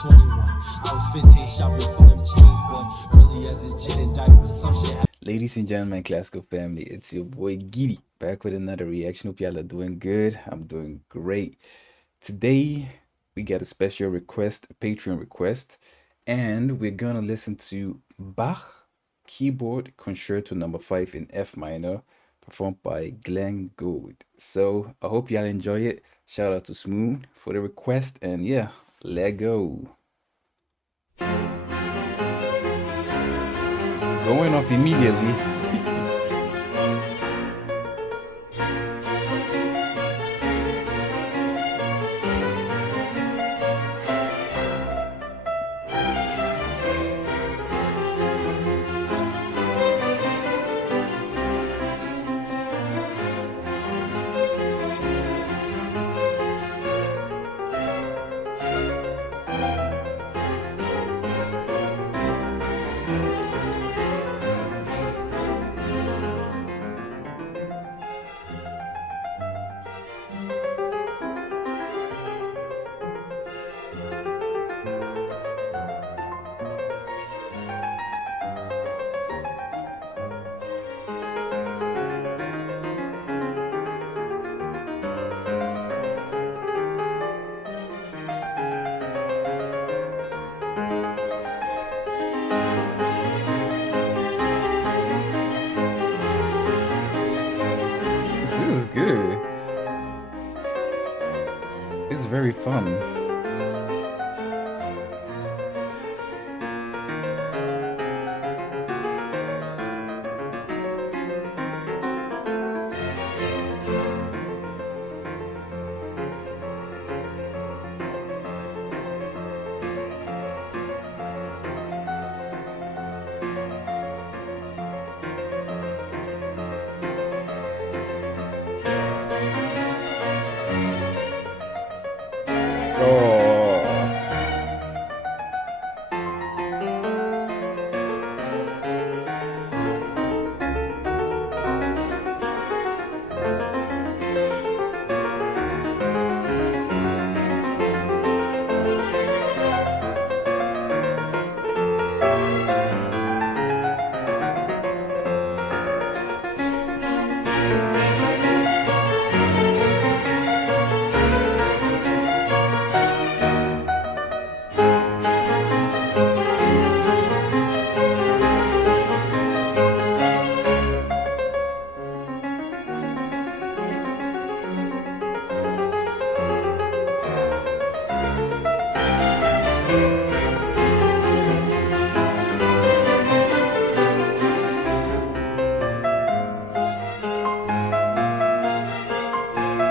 21. I was 15 shopping for them chains, but early as a kid in diapers, some shit. Ladies and gentlemen, classical family, it's your boy Giddy back with another reaction. Hope y'all are doing good. I'm doing great. Today, we got a special request, a Patreon request, and we're gonna listen to Bach Keyboard Concerto number 5 in F minor, performed by Glenn Gould. So I hope y'all enjoy it. Shout out to Smooth for the request, and yeah, let go. Going off immediately. This is good. It's very fun. Oh.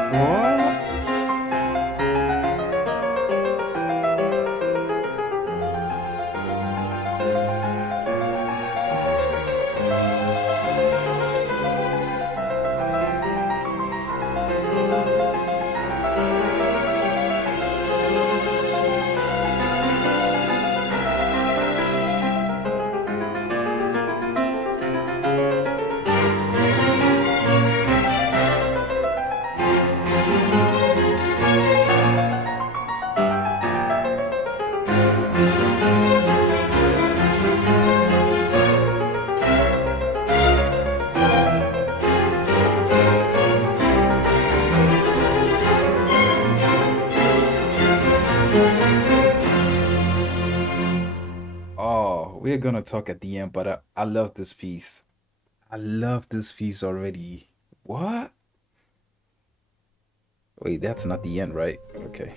What? Oh, we're gonna talk at the end, but I love this piece. I love this piece already. What? Wait, that's not the end, right? Okay.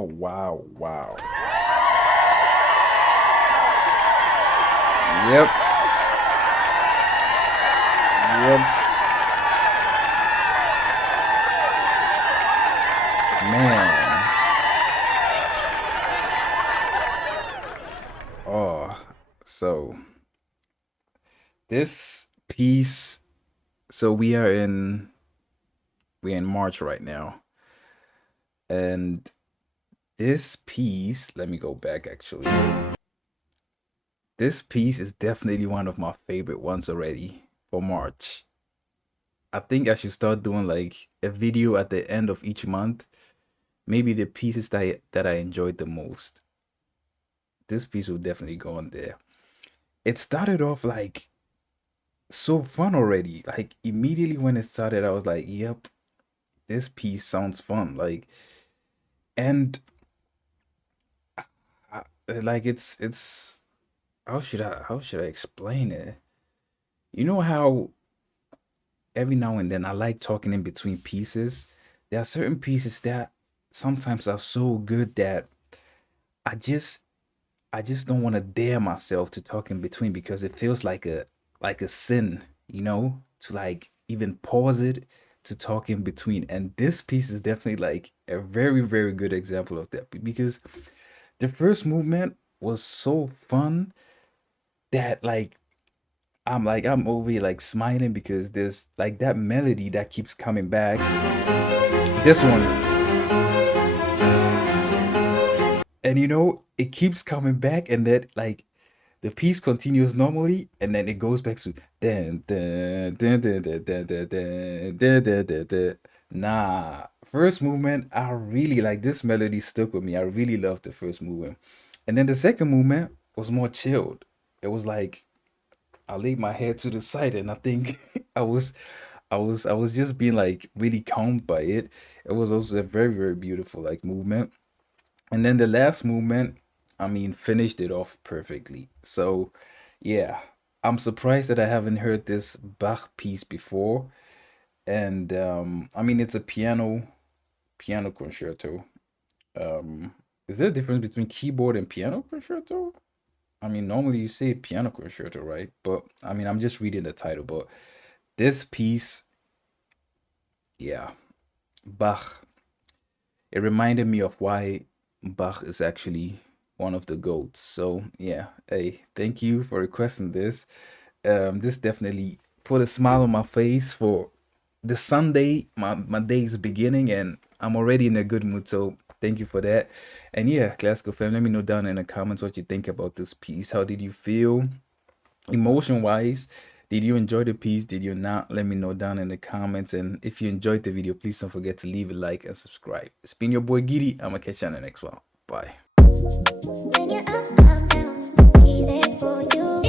Wow. Yep. Man. Oh, so this piece, so we're in March right now. And this piece, let me go back actually. This piece is definitely one of my favorite ones already for March. I think I should start doing like a video at the end of each month. Maybe the pieces that I enjoyed the most. This piece will definitely go on there. It started off like so fun already. Like immediately when it started, I was like, "Yep, this piece sounds fun." And like it's how should I explain it? You know how every now and then I like talking in between pieces. There are certain pieces that sometimes are so good that I just I just don't want to dare myself to talk in between because it feels like a sin, to like even pause it to talk in between. And this piece is definitely like a very, very good example of that because the first movement was so fun that I'm over here like smiling because there's like that melody that keeps coming back. This one, and it keeps coming back, and then like the piece continues normally, and then it goes back to dun, dun, dun, dun, dun, dun, dun, dun, dun, dun, dun, dun. Nah, first movement, I really like this melody stuck with me. I really loved the first movement. And then the second movement was more chilled. It was like I laid my head to the side and I think I was just being like really calmed by it. It was also a very, very beautiful like movement. And then the last movement, I mean, finished it off perfectly. So, yeah, I'm surprised that I haven't heard this Bach piece before. And I mean, it's a piano concerto. Um, is there a difference between keyboard and piano concerto? I mean, normally you say piano concerto, right? But I mean, I'm just reading the title. But this piece, yeah, Bach. It reminded me of why Bach is actually one of the goats. So yeah, hey, thank you for requesting this. This definitely put a smile on my face for the Sunday. My day is beginning, and I'm already in a good mood. So thank you for that. And yeah, classical fam, let me know down in the comments what you think about this piece. How did you feel? Emotion wise, did you enjoy the piece? Did you not? Let me know down in the comments. And if you enjoyed the video, please don't forget to leave a like and subscribe. It's been your boy Giddy. I'm gonna catch you on the next one. Bye. When you're up, I'm down, be there for you.